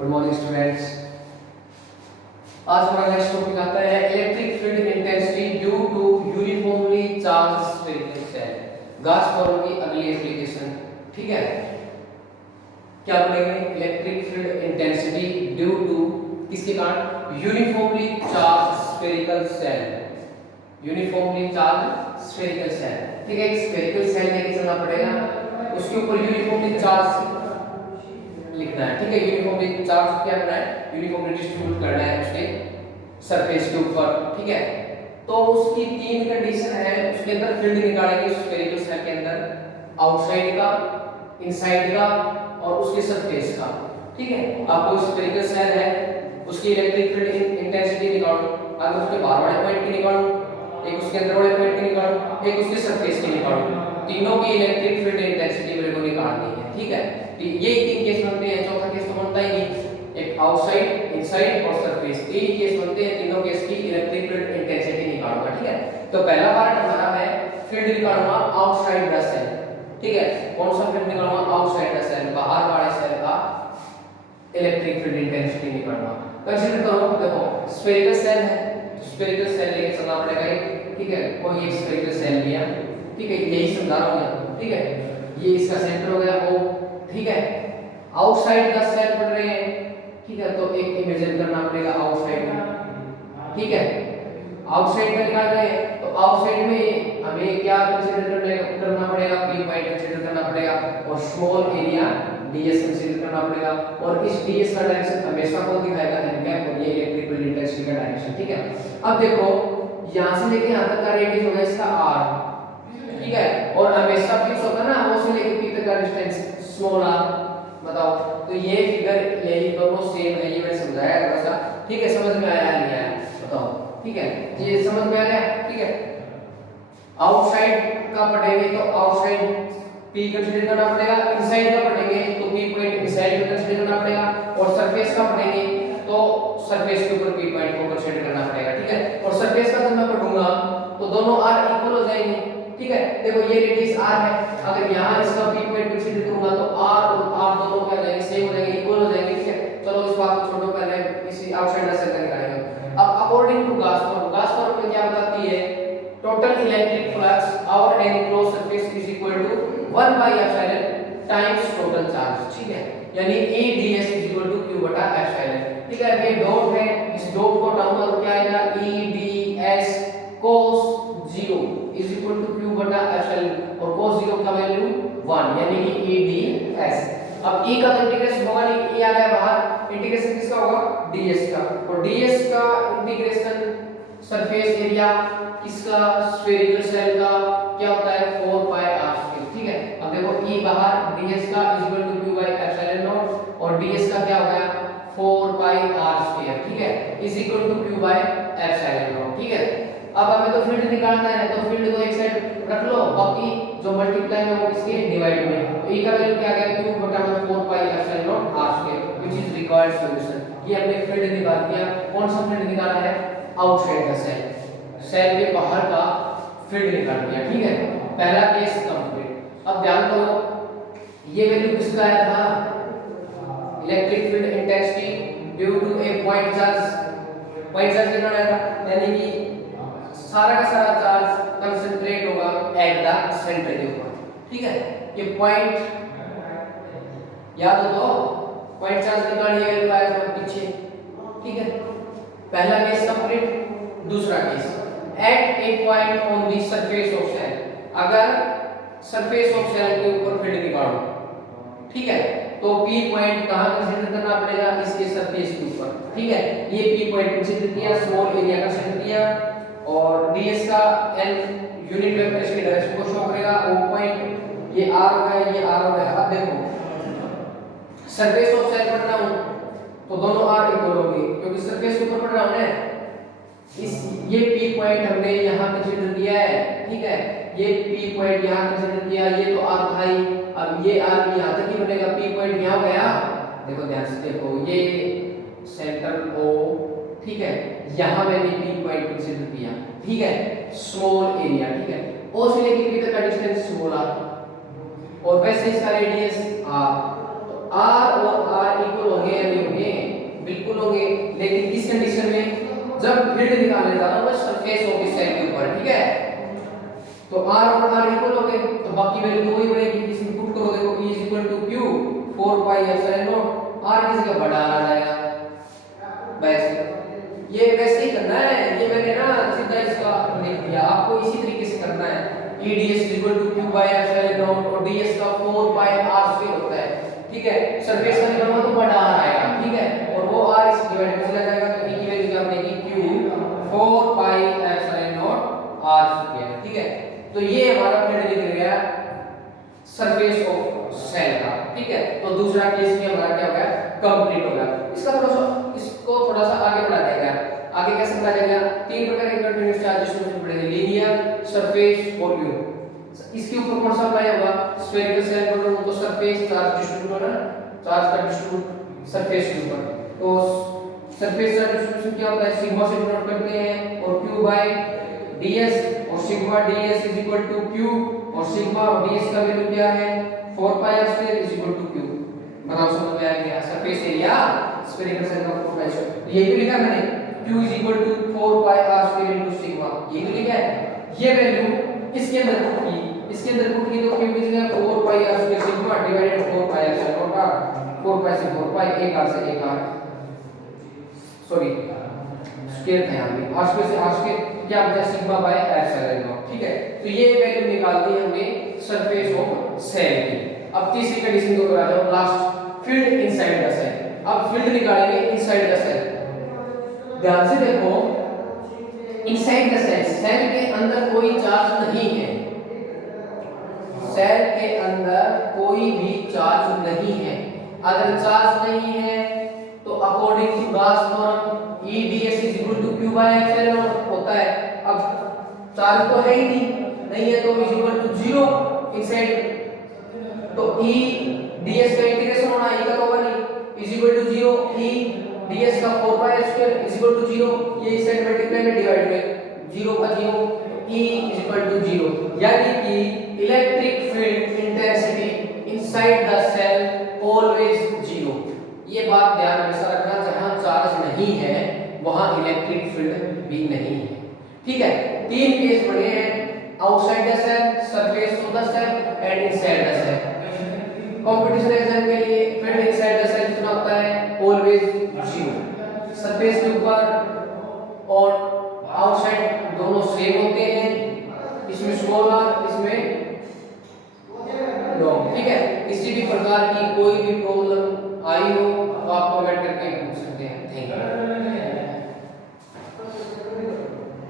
Good morning students. आज हमारा next topic आता है electric field intensity due to uniformly charge spherical shell. Gauss formula की अगली एप्लीकेशन, ठीक है। क्या पढ़ेंगे? Electric field intensity due to किसके कारण? Uniformly charge spherical shell. Uniformly charge spherical shell, ठीक है। एक स्फेरिकल सेल लेके चलना पड़ेगा, उसके ऊपर यूनिफॉर्मली चार्ज लिखना है, ठीक है। यूनिफॉर्मली चार्ज क्या करना है? यूनिफॉर्मली डिस्ट्रीब्यूट करना है उसके सरफेस के ऊपर, ठीक है। तो उसकी तीन कंडीशन है, उसके अंदर फील्ड निकालेंगे स्फेरिकल सेल के अंदर, आउटसाइड का, इनसाइड का और उसके सरफेस का, ठीक है। आपको स्फेरिकल सेल है, उसकी इलेक्ट्रिक फील्ड इंटेंसिटी निकालो, अगर उसके बाहर वाले पॉइंट की निकालो, एक उसके अंदर वाले पॉइंट की निकालो, एक उसके सरफेस की निकालो, तीनों की इलेक्ट्रिक फील्ड इंटेंसिटी मेरे को निकालनी है, ठीक है। ये तीन केस बनते हैं, चौथा केस तो बनता ही नहीं, एक आउटसाइड, इनसाइड और सरफेस, तीन केस बनते हैं। तीनों केस की इलेक्ट्रिक फील्ड इंटेंसिटी निकालूंगा, ठीक है। तो पहला पार्ट हमारा है फील्ड निकालूंगा आउटसाइड द सेल, ठीक है। कौन सा फील्ड निकालूंगा? आउटसाइड द सेल, बाहर वाले सेल का इलेक्ट्रिक फील्ड इंटेंसिटी निकालूंगा। कंसीडर करो, देखो स्फेरिकल सेल है, स्फेरिकल सेल लेके चलना पड़ेगा, ठीक है। कोई एक स्फेरिकल सेल लिया, ठीक है, यही समझा रहा हूं मैं, ठीक है। ये इसका सेंटर हो गया O, ठीक है। आउटसाइड द सेल पढ़ रहे हैं, ठीक है, तो एक इमेजिन करना पड़ेगा आउटसाइड का, ठीक है। आउटसाइड का निकाल रहे हैं, तो आउटसाइड में हमें क्या कंसीडर करना पड़ेगा? P पॉइंट कंसीडर करना पड़ेगा और स्मॉल एरिया ds कंसीडर करना पड़ेगा। और इस ds का डायरेक्शन हमेशा कौन दिखाएगा? n और ये इलेक्ट्रिक फील्ड इंटेंसिटी का डायरेक्शन, ठीक है। अब देखो यहां से लेके यहां तक का रेडियस होगा इसका r, ठीक है। और हमेशा फिक्स होता है ना, O से लेके P तक का डिस्टेंस स्मॉल r, बताओ। तो ये फिगर यही दोनों सेम है, ये मैंने समझाया थोड़ा सा, ठीक है। समझ में आया नहीं आया बताओ, ठीक है। ये समझ में आ गया, ठीक है। आउटसाइड का पढ़ेंगे तो आउटसाइड P कंसीडर करना पड़ेगा, इनसाइड का पढ़ेंगे तो P पॉइंट इनसाइड में कंसीडर करना पड़ेगा, और सरफेस का पढ़ेंगे तो सरफेस के ऊपर P पॉइंट को कंसीडर करना पड़ेगा, ठीक है। और सरफेस का जब मैं पढ़ूंगा तो दोनों r इक्वल हो जाएंगे, ठीक है। देखो ये रेडियस r है, अगर यहां इसका P पॉइंट कंसीडर करूंगा तो r और r दोनों क्या हो जाएंगे? सेम हो जाएंगे, इक्वल हो जाएंगे, ठीक है। चलो इस बात को छोड़ो, पहले इसी आउटसाइड सेल का निकालेंगे। अब अकॉर्डिंग टू गॉस फॉर्मूला क्या बताती है? टोटल इलेक्ट्रिक फ्लक्स और enclosed surface is equal to 1 by epsilon times total charge, ठीक है। यानी E ds is equal to q बटा एप्सिलॉन, ठीक है। ये डॉट है, इस डॉट को हटाऊंगा तो क्या आएगा? E ds cos 0 is equal to q बटा एप्सिलॉन, और cos 0 का वैल्यू 1, यानी कि E ds। अब E का तो इंटीग्रेशन होगा नहीं, E आ गया बाहर, इंटीग्रेशन किसका होगा? ds का, और ds का इंटीग्रेशन सरफेस एरिया किसका? स्फेरिकल सेल का क्या होता है? 4 pi r स्क्वायर, ठीक है। अब देखो E बाहर, ds का is equal to q by epsilon naught, और ds का क्या हो गया? 4 pi r स्क्वायर, ठीक है, is equal to q by epsilon naught, ठीक है। अब हमें तो फील्ड निकालना है, तो फील्ड को एक साइड रख लो, बाकी जो मल्टीप्लाई में वो किसके? डिवाइड में। तो E का वैल्यू क्या आ गया? q बटा 4 pi epsilon not r square, which is required solution. ये हमने फील्ड निकाल दिया। कौन सा फील्ड निकाला है? आउटसाइड द सेल, सेल के बाहर का फील्ड निकाल दिया, ठीक है। पहला केस कंप्लीट। अब ध्यान दो, ये वैल्यू किसका आया था? Electric field intensity due to a point charge, point charge कितना आया था? यानी कि सारा का सारा चार्ज कंसंट्रेट होगा एट द सेंटर के ऊपर, ठीक है। ये पॉइंट याद हो तो पॉइंट चार्ज निकालने के लिए आया था पीछे, ठीक है। पहला केस कंप्लीट। दूसरा case, at a point on the surface of shell, अगर सरफेस ऑफ सेल के ऊपर फील्ड निकालो, ठीक है, तो P पॉइंट कहां कंसीडर करना पड़ेगा? इसके सरफेस के ऊपर, ठीक है। ये P पॉइंट कंसीडर किया, स्मॉल एरिया कंसीडर किया, और ds का n यूनिट वेक्टर इसके डायरेक्शन को शो करेगा। वो पॉइंट ये r हो गया, ये r हो गया। अब देखो सरफेस ऑफ सेल पढ़ रहा हूं तो दोनों r इक्वल होंगे, क्योंकि सरफेस के ऊपर पढ़ रहा हूं ना। इस ये P पॉइंट हमने यहां कंसीडर किया है, ठीक है। ये P पॉइंट यहां कंसीडर किया, ये तो r था ही। अब ये r भी यहां तक ही बनेगा, P पॉइंट यहां हो गया। देखो ध्यान से देखो, ये सेंटर O, ठीक है, यहां मैंने P पॉइंट कंसीडर किया, ठीक है, स्मॉल एरिया, ठीक है। O से लेके P तक का डिस्टेंस स्मॉल r, और वैसे इसका रेडियस r, तो r और r इक्वल होंगे या नहीं होंगे? लेकिन किस कंडीशन में, जब फील्ड निकालने जा रहा हूं मैं सरफेस ऑफ द सेल के ऊपर, ठीक है। तो r और r इक्वल हो गए, तो बाकी वैल्यू तो वही बनेगी, इसमें पुट करो, देखो E q 4 pi epsilon not, r की जगह बड़ा आ जाएगा। बस ये वैसे ही करना है, ये मैंने ना सीधा इसका लिख दिया, आपको इसी तरीके से करना है। E ds q by epsilon naught और ds का 4 pi r स्क्वायर होता है, ठीक है। सरफेस का निकालना तो बड़ा r आएगा, ठीक है, और वो r इस डिवाइड में चला जाएगा, तो E की वैल्यू क्या बनेगी q 4 pi epsilon not r square, ठीक है। तो ये हमारा फील्ड निकल गया सरफेस ऑफ सेल का, ठीक है। तो दूसरा केस भी हमारा क्या हो गया, कंप्लीट हो गया। इसको थोड़ा सा आगे बढ़ा देगा, आगे कैसे बढ़ा जाएगा, तीन प्रकार के कंटीन्यूअस चार्ज डिस्ट्रीब्यूशन पड़ेंगे, लीनियर, सरफेस, वॉल्यूम। इसके ऊपर कौन सा अप्लाई होगा, स्फेरिकल सेल पर तो सरफेस चार्ज डिस्ट्रीब्यूट होना, चार्ज का डिस्ट्रीब्यूट सरफेस के ऊपर, तो सरफेस चार्ज डिस्ट्रीब्यूशन क्या होता है, सिग्मा से डिनोट करते हैं, और q बाय ds, और sigma ds is equal to q, और सिग्मा ds का वैल्यू क्या है 4 pi r square is equal to q। बताओ समझ में आ गया, सरफेस एरिया स्फेरिकल सेल का 4 pi स्क्वायर, ये भी लिखा मैंने q is equal to 4 pi r square into sigma, ये भी लिखा है। ये वैल्यू इसके अंदर पुट की, इसके अंदर पुट की, तो q की जगह 4 pi r square sigma divided 4 pi r not r, 4 pi से 4 pi, एक r से एक r, सॉरी स्क्वायर था यहां पे, r स्क्वायर से r स्क्वायर क्या बचा, सिग्मा बाय एप्सिलॉन नॉट, ठीक है। तो ये वैल्यू निकाल दी हमने सरफेस ऑफ सेल की। अब तीसरी कंडीशन को करा जाओ, last, field inside the shell. अब फील्ड निकालेंगे इनसाइड द सेल, ध्यान से देखो, इनसाइड द सेल, सेल के अंदर कोई चार्ज नहीं है, सेल के अंदर कोई भी चार्ज नहीं है। अगर चार्ज नहीं है तो according to Gauss theorem E ds is equal to q by epsilon naught होता है। अब चार्ज तो है ही नहीं है, तो is equal to 0 इनसाइड, तो E ds का इंटीग्रेशन होना, E का तो होगा नहीं, is equal to 0, E ds का 4 pi square is equal to 0, ये इस साइड मल्टीप्लाई में डिवाइड में 0 का 0, E is equal to 0, यानी कि electric field intensity inside the shell always 0। ये बात ध्यान हमेशा रखना, जहां चार्ज नहीं है वहां इलेक्ट्रिक फील्ड भी नहीं है, ठीक है। तीन केस बने हैं, outside the shell, surface of the shell and inside the shell. Competition exam के लिए फील्ड इनसाइड द सेल कितना होता है, ऑलवेज 0, सरफेस के ऊपर और